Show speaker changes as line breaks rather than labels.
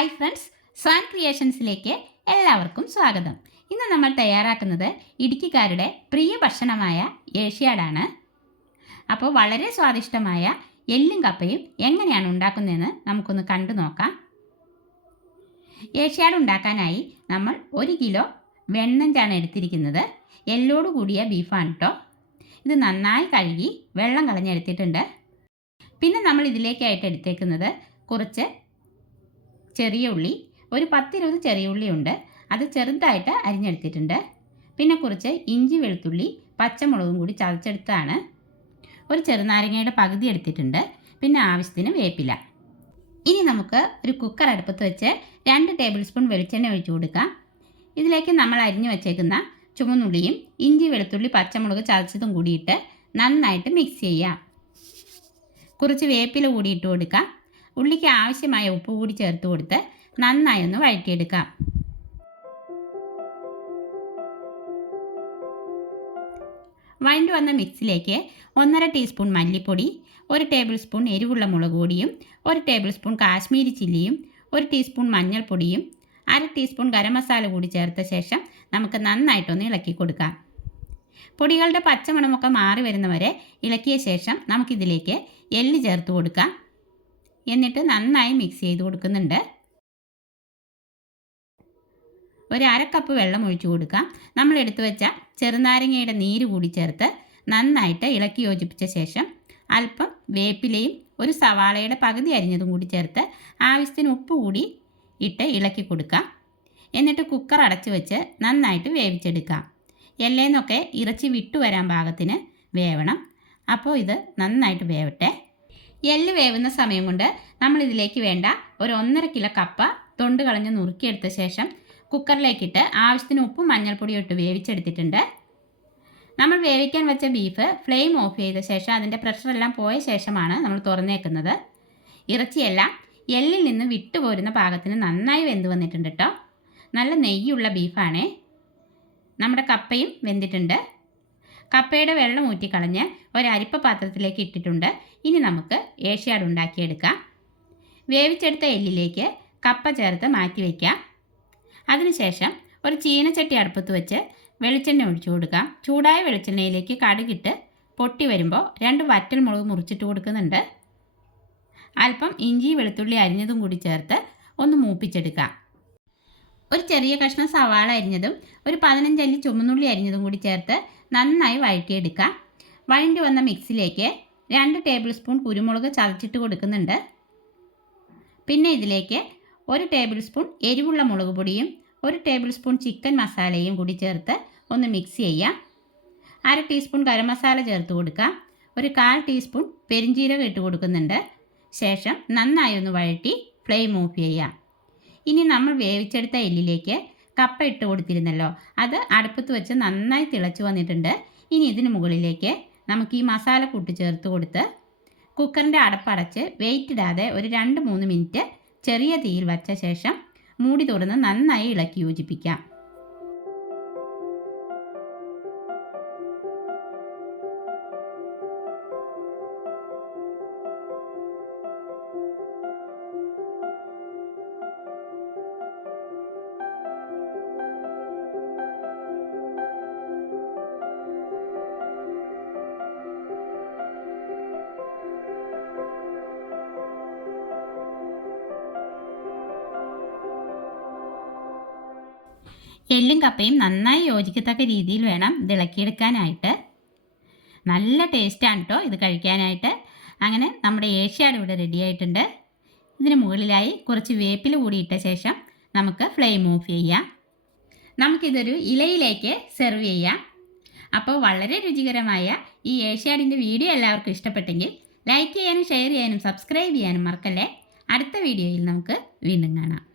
Hi friends swan ക്രിയേഷൻസിലേക്ക് എല്ലാവർക്കും സ്വാഗതം. ഇന്ന് നമ്മൾ തയ്യാറാക്കുന്നത് ഇടുക്കിക്കാരുടെ പ്രിയ ഭക്ഷണമായ ഏഷ്യാഡാണ് അപ്പോൾ വളരെ സ്വാദിഷ്ടമായ എല്ലും കപ്പയും എങ്ങനെയാണ് ഉണ്ടാക്കുന്നതെന്ന് നമുക്കൊന്ന് കണ്ടു നോക്കാം. ഏഷ്യാഡ് ഉണ്ടാക്കാനായി നമ്മൾ ഒരു കിലോ വെണ്ണഞ്ചാണ് എടുത്തിരിക്കുന്നത്. എല്ലോട് കൂടിയ ബീഫാണ് കേട്ടോ ഇത് നന്നായി കഴുകി വെള്ളം കളഞ്ഞെടുത്തിട്ടുണ്ട്. പിന്നെ നമ്മൾ ഇതിലേക്കായിട്ട് എടുത്തേക്കുന്നത് കുറച്ച് ചെറിയ ഉള്ളി ഒരു പത്തിരുപത് ചെറിയ ഉള്ളിയുണ്ട്. അത് ചെറുതായിട്ട് അരിഞ്ഞെടുത്തിട്ടുണ്ട്. പിന്നെ കുറച്ച് ഇഞ്ചി വെളുത്തുള്ളി പച്ചമുളകും കൂടി ചതച്ചെടുത്താണ് ഒരു ചെറുനാരങ്ങയുടെ പകുതി എടുത്തിട്ടുണ്ട്. പിന്നെ ആവശ്യത്തിന് വേപ്പില. ഇനി നമുക്ക് ഒരു കുക്കർ അടുപ്പത്ത് വെച്ച് രണ്ട് ടേബിൾ സ്പൂൺ വെളിച്ചെണ്ണ ഒഴിച്ചു കൊടുക്കാം. ഇതിലേക്ക് നമ്മൾ അരിഞ്ഞു വച്ചേക്കുന്ന ചുമന്നുള്ളിയും ഇഞ്ചി വെളുത്തുള്ളി പച്ചമുളക് ചതച്ചതും കൂടിയിട്ട് നന്നായിട്ട് മിക്സ് ചെയ്യാം. കുറച്ച് വേപ്പില കൂടി ഇട്ട് കൊടുക്കാം. ഉള്ളിക്ക് ആവശ്യമായ ഉപ്പ് കൂടി ചേർത്ത് കൊടുത്ത് നന്നായി ഒന്ന് വഴറ്റിയെടുക്കാം. വഴണ്ടു വന്ന മിക്സിലേക്ക് ഒന്നര ടീസ്പൂൺ മല്ലിപ്പൊടി ഒരു ടേബിൾ സ്പൂൺ എരിവുള്ള മുളക് പൊടിയും ഒരു ടേബിൾ സ്പൂൺ കാശ്മീരി ചില്ലിയും ഒരു ടീസ്പൂൺ മഞ്ഞൾപ്പൊടിയും അര ടീസ്പൂൺ ഗരം മസാല കൂടി ചേർത്ത ശേഷം നമുക്ക് നന്നായിട്ടൊന്ന് ഇളക്കി കൊടുക്കാം. പൊടികളുടെ പച്ചമണമൊക്കെ മാറി വരുന്നവരെ ഇളക്കിയ ശേഷം നമുക്കിതിലേക്ക് എല്ല് ചേർത്ത് കൊടുക്കാം. എന്നിട്ട് നന്നായി മിക്സ് ചെയ്ത് കൊടുക്കുന്നുണ്ട്. ഒരു അര കപ്പ് വെള്ളം ഒഴിച്ചു കൊടുക്കാം. നമ്മൾ എടുത്തു വെച്ച ചെറുനാരങ്ങയുടെ നീര് കൂടി ചേർത്ത് നന്നായിട്ട് ഇളക്കി യോജിപ്പിച്ച ശേഷം അല്പം വേപ്പിലയും ഒരു സവാളയുടെ പകുതി അരിഞ്ഞതും കൂടി ചേർത്ത് ആവശ്യത്തിന് ഉപ്പ് കൂടി ഇട്ട് ഇളക്കി കൊടുക്കാം. എന്നിട്ട് കുക്കർ അടച്ചു വെച്ച് നന്നായിട്ട് വേവിച്ചെടുക്കാം. എല്ലേന്നൊക്കെ ഇറച്ചി വിട്ടു വരാൻ പാകത്തിന് വേവണം. അപ്പോൾ ഇത് നന്നായിട്ട് വേവട്ടെ. എല്ല് വേവുന്ന സമയം കൊണ്ട് നമ്മൾ ഇതിലേക്ക് വേണ്ട ഒരു ഒന്നര കിലോ കപ്പ തൊണ്ട് കളഞ്ഞ് നുറുക്കിയെടുത്ത ശേഷം കുക്കറിലേക്കിട്ട് ആവശ്യത്തിന് ഉപ്പും മഞ്ഞൾപ്പൊടിയും ഇട്ട് വേവിച്ചെടുത്തിട്ടുണ്ട്. നമ്മൾ വേവിക്കാൻ വെച്ച ബീഫ് ഫ്ലെയിം ഓഫ് ചെയ്ത ശേഷം അതിന്റെ പ്രഷറെല്ലാം പോയ ശേഷമാണ് നമ്മൾ തുറന്നേക്കുന്നത്. ഇറച്ചിയെല്ലാം എല്ലിൽ നിന്ന് വിട്ടുപോരുന്ന പാകത്തിന് നന്നായി വെന്ത് വന്നിട്ടുണ്ട് കേട്ടോ നല്ല നെയ്യുള്ള ബീഫാണേ. നമ്മുടെ കപ്പയും വെന്തിട്ടുണ്ട്. കപ്പയുടെ വെള്ളം ഊറ്റിക്കളഞ്ഞ് ഒരരിപ്പ പാത്രത്തിലേക്ക് ഇട്ടിട്ടുണ്ട്. ഇനി നമുക്ക് ഏഷ്യാഡ് ഉണ്ടാക്കിയെടുക്കാം. വേവിച്ചെടുത്ത എല്ലിലേക്ക് കപ്പ ചേർത്ത് മാറ്റി വയ്ക്കാം അതിനുശേഷം ഒരു ചീനച്ചട്ടി അടുപ്പത്ത് വെച്ച് വെളിച്ചെണ്ണ ഒഴിച്ചു കൊടുക്കാം. ചൂടായ വെളിച്ചെണ്ണയിലേക്ക് കടുകിട്ട് പൊട്ടി വരുമ്പോൾ രണ്ട് വറ്റൽ മുളക് മുറിച്ചിട്ട് കൊടുക്കുന്നുണ്ട്. അല്പം ഇഞ്ചി വെളുത്തുള്ളി അരിഞ്ഞതും കൂടി ചേർത്ത് ഒന്ന് മൂപ്പിച്ചെടുക്കാം. ഒരു ചെറിയ കഷ്ണം സവാള അരിഞ്ഞതും ഒരു പതിനഞ്ചല്ലി ചുമന്നുള്ളി അരിഞ്ഞതും കൂടി ചേർത്ത് നന്നായി വഴറ്റിയെടുക്കാം. വഴണ്ടി വന്ന മിക്സിലേക്ക് രണ്ട് ടേബിൾ സ്പൂൺ കുരുമുളക് ചതച്ചിട്ട് കൊടുക്കുന്നുണ്ട്. പിന്നെ ഇതിലേക്ക് ഒരു ടേബിൾ സ്പൂൺ എരിവുള്ള മുളക് പൊടിയും ഒരു ടേബിൾ സ്പൂൺ ചിക്കൻ മസാലയും കൂടി ചേർത്ത് ഒന്ന് മിക്സ് ചെയ്യാം. അര ടീസ്പൂൺ ഗരം മസാല ചേർത്ത് കൊടുക്കാം. ഒരു കാൽ ടീസ്പൂൺ പെരിഞ്ചീരകം ഇട്ട് കൊടുക്കുന്നുണ്ട്. ശേഷം നന്നായി ഒന്ന് വഴറ്റി ഫ്ലെയിം ഓഫ് ചെയ്യാം. ഇനി നമ്മൾ വേവിച്ചെടുത്ത എല്ലിലേക്ക് കപ്പ ഇട്ട് കൊടുത്തിരുന്നല്ലോ. അത് അടുപ്പത്ത് വെച്ച് നന്നായി തിളച്ചു വന്നിട്ടുണ്ട്. ഇനി ഇതിന് മുകളിലേക്ക് നമുക്ക് ഈ മസാല കൂട്ടി ചേർത്ത് കൊടുത്ത് കുക്കറിന്റെ അടപ്പടച്ച് വെയിറ്റ് ഇടാതെ ഒരു രണ്ട് മൂന്ന് മിനിറ്റ് ചെറിയ തീയിൽ വച്ച ശേഷം മൂടി തുറന്ന് നന്നായി ഇളക്കി യോജിപ്പിക്കാം. എല്ലും കപ്പയും നന്നായി യോജിക്കത്തക്ക രീതിയിൽ വേണം ഇത് ഇളക്കിയെടുക്കാനായിട്ട്. നല്ല ടേസ്റ്റാണ് കേട്ടോ ഇത് കഴിക്കാനായിട്ട്. അങ്ങനെ നമ്മുടെ ഏഷ്യാഡ് ഇവിടെ റെഡി ആയിട്ടുണ്ട്. ഇതിന് മുകളിലായി കുറച്ച് വേപ്പിൽ കൂടി ഇട്ട ശേഷം നമുക്ക് ഫ്ലെയിം ഓഫ് ചെയ്യാം. നമുക്കിതൊരു ഇലയിലേക്ക് സെർവ് ചെയ്യാം. അപ്പോൾ വളരെ രുചികരമായ ഈ ഏഷ്യാഡിന്റെ വീഡിയോ എല്ലാവർക്കും ഇഷ്ടപ്പെട്ടെങ്കിൽ ലൈക്ക് ചെയ്യാനും ഷെയർ ചെയ്യാനും സബ്സ്ക്രൈബ് ചെയ്യാനും മറക്കല്ലേ? അടുത്ത വീഡിയോയിൽ നമുക്ക് വീണ്ടും കാണാം.